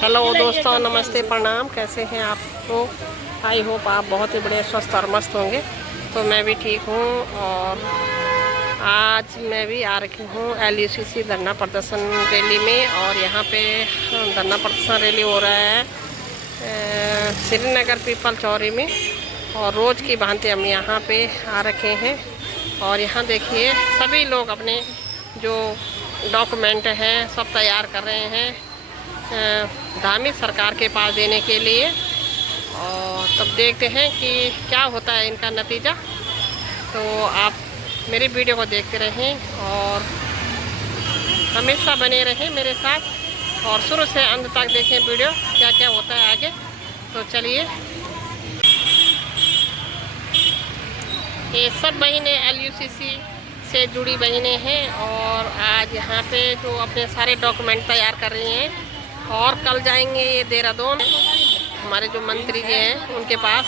Hello दोस्तों, नमस्ते, प्रणाम। कैसे हैं आप लोग? आई होप आप बहुत ही बड़े स्वस्थ और मस्त होंगे। तो मैं भी ठीक हूँ और आज मैं भी आ रखी हूँ LUCC धरना प्रदर्शन रैली में। और यहाँ पे धरना प्रदर्शन रैली हो रहा है श्रीनगर पीपल चौरी में। और रोज़ की भांति हम यहाँ पे आ रखे हैं। और यहाँ देखिए सभी लोग अपने जो डॉक्यूमेंट हैं सब तैयार कर रहे हैं धार्मिक सरकार के पास देने के लिए। और तब देखते हैं कि क्या होता है इनका नतीजा। तो आप मेरी वीडियो को देखते रहें और हमेशा बने रहें मेरे साथ और शुरू से अंत तक देखें वीडियो क्या क्या होता है आगे। तो चलिए, ये सब बहनें LUCC से जुड़ी बहनें हैं और आज यहाँ पे जो अपने सारे डॉक्यूमेंट तैयार कर रही हैं। और कल जाएंगे ये देहरादून हमारे जो मंत्री जी हैं उनके पास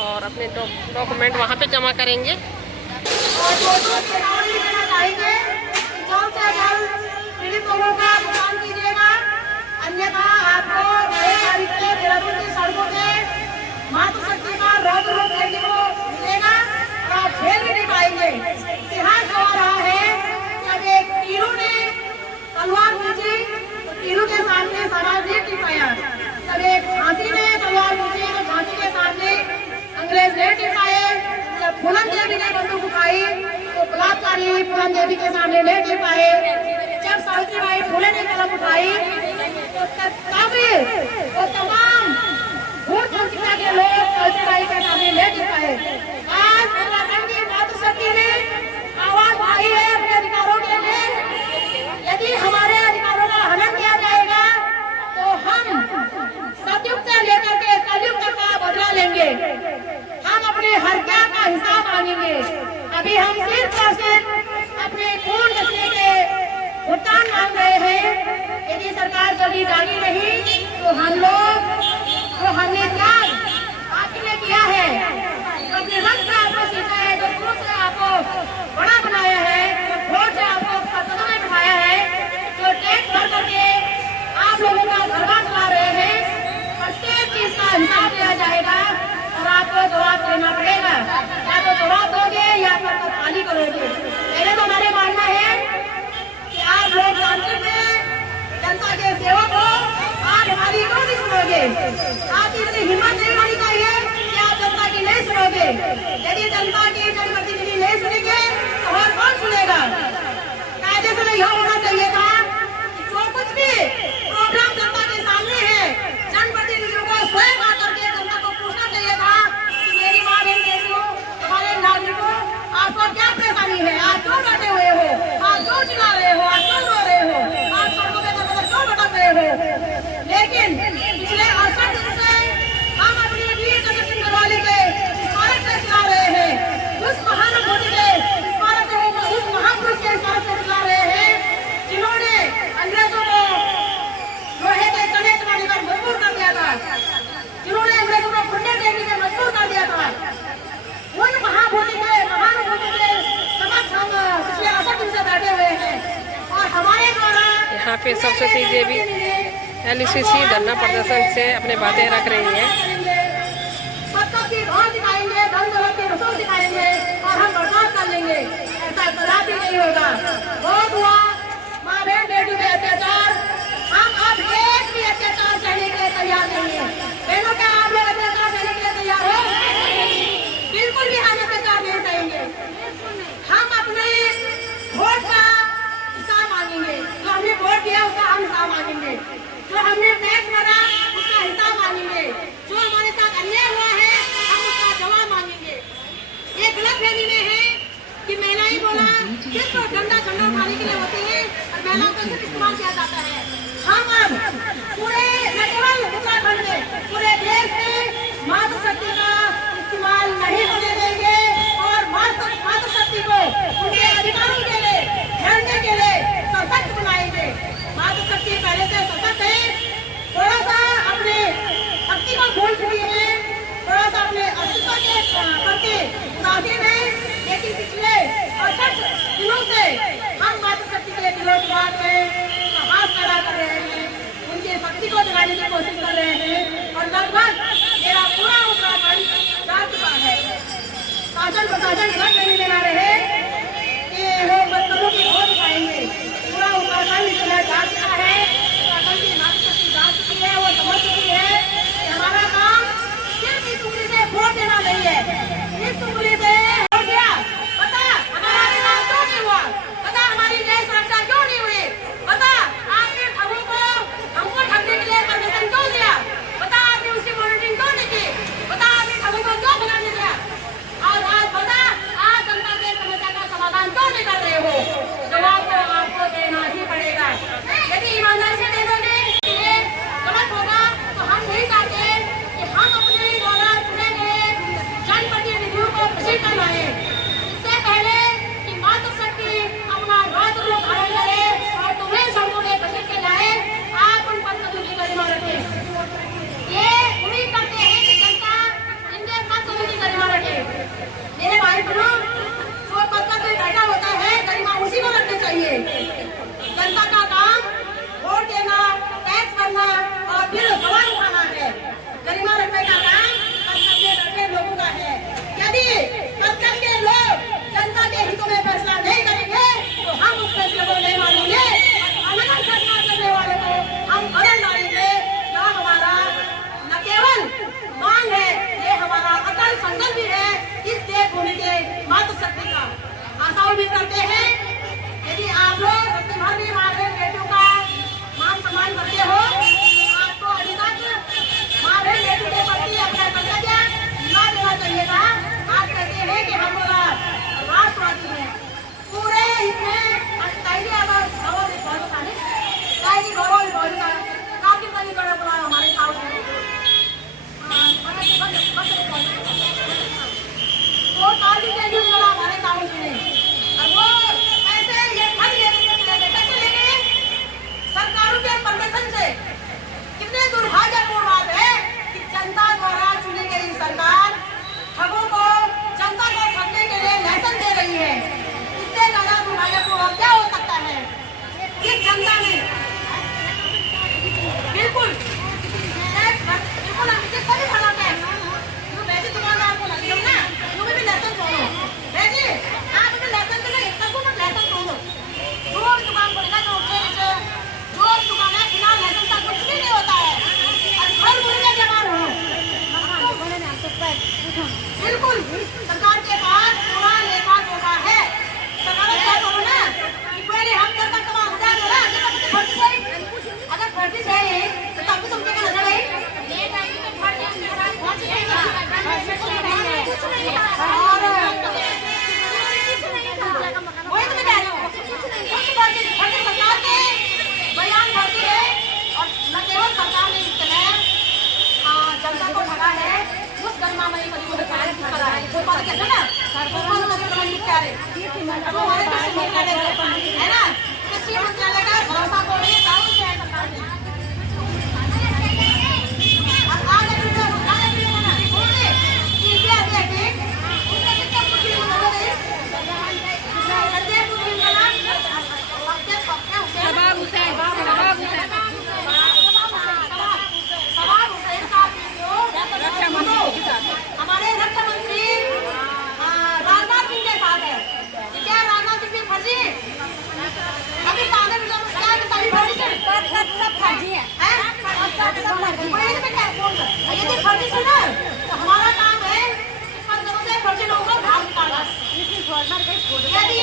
और अपने डॉक्यूमेंट वहाँ पे जमा करेंगे। अन्यथा आपको 6 तारीख से देहरादून की सड़कों पे मातृशक्ति का रौद्र रूप देखने को मिलेगा और आप झेल भी नहीं पाएंगे। इतिहास गवा रहा है जब एक तीरों ने तलवार खींची तो तीरों के सामने समाज ने टिक पाया। जब एक झांसी ने तलवार खींची तो झांसी के सामने अंग्रेज ने टिक पाए। जब फूलन देवी ने बंदूक उठाई तो बलात्कारी फूलन देवी के सामने नहीं टिक पाए। जब सावित्रीबाई फुले ने कलम उठाई तो तमाम भूत हंसिका के लोग सावित्रीबाई के सामने नहीं टिक पाए। आज उत्तराखंड की मातृशक्ति ने आवाज उठाई है अपने अधिकारों के लिए। यदि हमारे अधिकारों का हनन किया जाएगा तो हम सतयुग से लेकर के कलयुग तक का बदला लेंगे। हम अपने हत्या का हिसाब मांगेंगे। अभी हम सिर्फ और सिर्फ अपने खून बचने के भुगतान मांग रहे हैं। यदि सरकार कभी जागी नहीं तो हम लोग जो हमने त्याग आपके लिए किया है, अपने रक्त से आपको सीखा है, जो खून से आपको बड़ा बनाया है, जो वोट से आपको पदों में बिठाया है, जो टैक्स भर करके आप लोगों का घरबार चला रहे हैं, प्रत्येक चीज का हिसाब दिया जाएगा और आपको जवाब देना पड़ेगा। या तो जवाब दोगे या फिर खाली करोगे। पहले तो हमारे मानना है कि आप लोकतांत्रिक में जनता के सेवक हो, आप हमारी क्यों नहीं सुनोगे? आपकी इतनी हिम्मत नहीं होनी चाहिए कि आप जनता की नहीं सुनोगे। यदि जनता की जनप्रतिनिधि नहीं सुनेंगे तो और कौन सुनेगा? कायदे से यह होना चाहिए था कि जो कुछ भी प्रोग्राम जनता के सामने है जनप्रतिनिधियों को स्वयं आकर के जनता को पूछना चाहिए था कि मेरी माँ बहन कैसी हो, हमारे नागरिकों आपको क्या परेशानी है, आप क्यों बैठे हुए हो, आप क्यों चिल्ला रहे हो, आप क्यों रो रहे हो, आप सड़कों पे क्यों भटक रहे हो। लेकिन पिछले 68 दिन से हम अपनी वीर चंद्र सिंह गढ़वाली के स्मारक से चला रहे हैं। उस महानुभूति के स्मारक से, उस महापुरुष के स्मारक से चला रहे हैं जिन्होंने अंग्रेजों को लोहे के चने चलाने पर मजबूर कर दिया था, जिन्होंने अंग्रेजों को खुंडे देने में मजबूर कर दिया था। उन महानुभूति के समक्ष हम पिछले 68 दिन से बैठे हुए हैं और हमारे द्वारा यहाँ पे सरस्वती जी भी LUCC धरना प्रदर्शन से अपने बातें रख रही हैं। दिखाएंगे, धन दौलत के रसूल दिखाएंगे और हम बर्दाश्त कर लेंगे, ऐसा कदापि नहीं होगा। बहुत हुआ माँ बहन बेटी के अत्याचार, हम अब एक भी अत्याचार सहने के लिए तैयार नहीं है। बहनों क्या आप लोग अत्याचार सहने के लिए तैयार हो? बिल्कुल भी हम अत्याचार नहीं सहेंगे। हम अपने वोट का हिसाब मांगेंगे, जो हमने वोट दिया उसका हम हिसाब मांगेंगे, जो हमने टैक्स भरा उसका हिसाब मांगेंगे, जो हमारे साथ अन्याय हुआ है हम उसका जवाब मांगेंगे। ये गलतफहमी में है कि महिलाएं बोला सिर्फ झंडा उठाने के लिए होती है और महिलाओं को सिर्फ इस्तेमाल किया जाता है। हम अब पूरे कोशिश कर रहे हैं और लगभग मेरा पूरा उत्तराखंड जा चुका है। शासन प्रशासन घर नहीं लेना रहे कि वो बदलों की वोट पाएंगे। पूरा उत्तराखंड इस समय जा चुका है, उत्तराखंड की मातृशक्ति जा चुकी है, वो समझ चुकी है कि हमारा काम सिर्फ इस उंगली से वोट देना नहीं है। इस उंगली से वोट दिया, पता हमारा विकास क्यों नहीं हुआ, पता हमारी न्याय सुरक्षा क्यों नहीं हुई, पता आपने ठगों को हमको ठगने के लिए परमिशन क्यों दिया, पता आपने उसकी मॉनिटरिंग क्यों नहीं की, पता आपने ठगों को क्यों बनाने दिया, और आज पता आज जनता के समस्या का समाधान क्यों नहीं कर रहे हो। जवाब तो आपको देना ही पड़ेगा। यदि ईमानदारी से दे दोगे ये गलत होगा, तो हम नहीं चाहते कि हम अपने द्वारा चुने गए जनप्रतिनिधियों को प्रशिक्षित करवाए। इससे पहले कि मातृशक्ति अपना राज रूप धारण करे और तुम्हें सबको में प्रशिक्षित के लाए, आप उन पद्धतियों की गरिमा रखें। ये उम्मीद करते हैं कि जनता इनके पद्धतियों की गरिमा रखे। मेरे भाई बहनों, जो पद पर कोई बैठा होता है गरिमा उसी को रखनी चाहिए। जनता का काम वोट देना, टैक्स भरना और फिर सवाल उठाना है। गरिमा रखने का काम पद पर बैठे लोगों का है। यदि पद पर के लोग जनता के हितों में फैसला नहीं करेंगे तो हम उस फैसले को नहीं मानेंगे। अनशन फैसला करने वाले को हम अनशन डालेंगे। यह हमारा न केवल मांग है, ये हमारा अटल संकल्प भी है इस देवभूमि के मातृशक्ति का। आशा उम्मीद करते हैं यदि आप लोग अपने घर में माँ बहन बेटियों का मान सम्मान करते हो, आपको अभी तक माँ बहन बेटी के प्रति अपना कर्तव्य न देना चाहिए था। आप कहते हैं कि हम लोग राष्ट्रवादी हैं, पूरे इसमें ताइजी अगर गौरव बहुत सारे ताइजी गौरव बहुत सारे काफी कहीं बड़ा बड़ा हमारे गाँव में वो ताइजी के न्यूज़ वाला हमारे गाँव में और वो कैसे ये फंड कैसे लेंगे सरकारों के परमिशन से। कितने दुर्भाग्यपूर्ण बात है कि जनता द्वारा चुनी गई सरकार ठगों को जनता को ठगने के लिए लाइसेंस दे रही है। इससे ज्यादा दुर्भाग्यपूर्ण क्या हो सकता है। इस जनता ने बिल्कुल हम इसे सभी भरा टैक्स जो वैसे दुकानदार को लगे ना जो भी लाइसेंस छोड़ो वैसे आप भी लाइसेंस के लिए सबको मत लाइसेंस छोड़ो। जो भी दुकान खोलेगा तो जो दुकान है बिना लाइसेंस का कुछ भी नहीं होता है। और हर मुर्गे जवान हो बिल्कुल सरकार के पास पूरा लेखा जोखा है। सरकार क्या करो ना कि पहले हम जब तक कमा हो जाएगा ना जब तक भर्ती सही अगर भर्ती सही तो तब भी तुमके का नजर है वही तो मैं कह रही हूँ। सरकार के बयान भरती है और न केवल सरकार ने इस तरह जनता को ठगा है, उस गरिमामयी परिवर्तन करा है। भोपाल कहते हैं ना भोपाल में क्या है हमारे कृषि मंत्रालय है ना, कृषि मंत्रालय का भरोसा को लिए गाँव से है सरकार ने। हमारे रक्षा मंत्री राजनाथ सिंह के साथ है। क्या राजनाथ सिंह भी फर्जी है? अभी सागर सभी फर्जी है, सब फर्जी है। यदि फर्जी से ना तो हमारा काम है से फर्जी लोगों को बाहर निकालना। यदि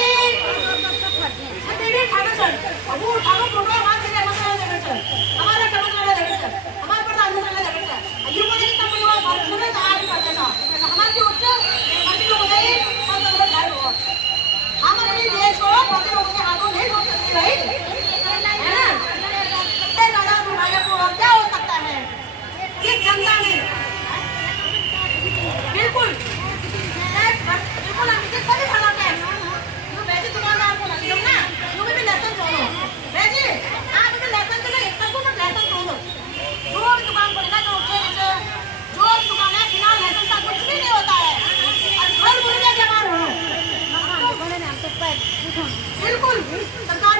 हमारा हमारे प्रधानमंत्री हम अपने देश को छोटे लोगों के हाथों नहीं रोक सकते भाई, है ना। इससे ज्यादा दुर्भाग्यपूर्ण क्या हो सकता है। इस जनता ने बिल्कुल हम इसे सभी भरा टैक्स जो वैसे दुकानदार को लगे ना जो भी लाइसेंस छोड़ो वैसे आप भी लाइसेंस के लिए सबको मत लाइसेंस छोड़ो। जो भी दुकान खोलेगा जो भी दुकान है बिना लाइसेंस का कुछ भी नहीं होता है। और हर मुर्गे जवान हो बिल्कुल सरकार